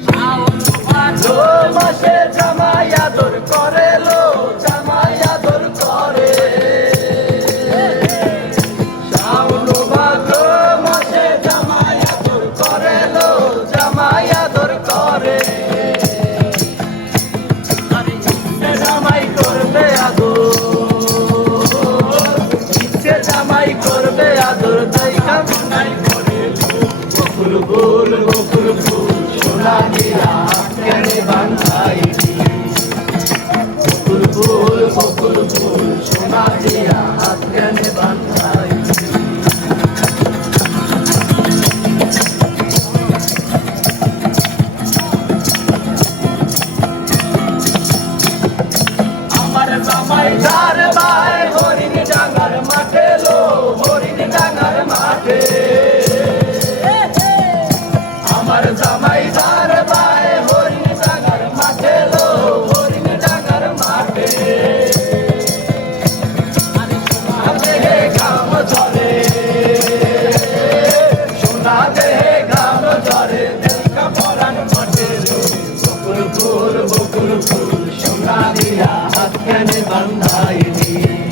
Yeah. লাগিয়া কেনে বান্ধাইলি বকুল ফুল আমার জামাই যার বাই Bukul bukul bukul, shunga diya, hatkani bandhayi diya.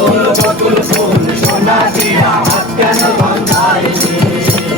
ফুল বকুল ফুল সোনা দিয়া কেন বন্ধাইনি